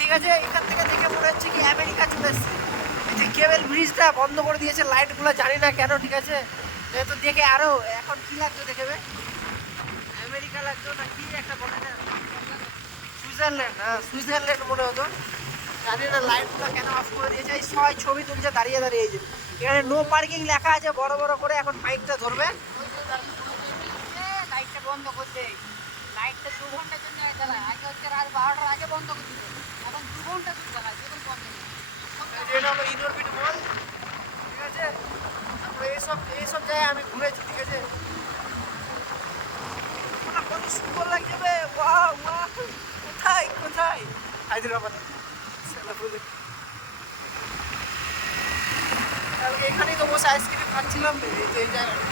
ঠিক আছে, এখান থেকে দেখে মনে হচ্ছে কি আমেরিকা চলে এসছে। এই যে কেবল ব্রিজটা বন্ধ করে দিয়েছে, লাইটগুলো জানি না কেন। ঠিক আছে, তো দেখে আরো এখন কি লাগতো দেখবে, আমেরিকা লাগতো না কি একটা বলে না, সুইজারল্যান্ড। হ্যাঁ সুইজারল্যান্ড মনে হতো, জানি না লাইটগুলো কেন অফ করে দিয়েছে। এই সবাই ছবি তুলছে দাঁড়িয়ে দাঁড়িয়ে। এই যে এখানে নো পার্কিং লেখা আছে বড় বড় করে, এখন বাইকটা ধরবে। লাইটটা বন্ধ করতে, লাইটটা 2 ঘন্টার জন্য চালায়, আগে হচ্ছে রাত 12টার আগে বন্ধ করে দিত, এখন 2 ঘন্টা শুধু চালায়, দেখুন বন্ধ। এটা হলো ইউনিভার্সিটি মল। ঠিক আছে, তারপরে এইসব জায়গায় আমি ঘুরেছি। ঠিক আছে, কত সুন্দর লাগছে বে, ওয়াও ওয়াও। কোথায় কোথায়? হায়দ্রাবাদ। কালকে এখানেই তো বসে আইসক্রিম খাচ্ছিলাম, এই যে এই জায়গাটা।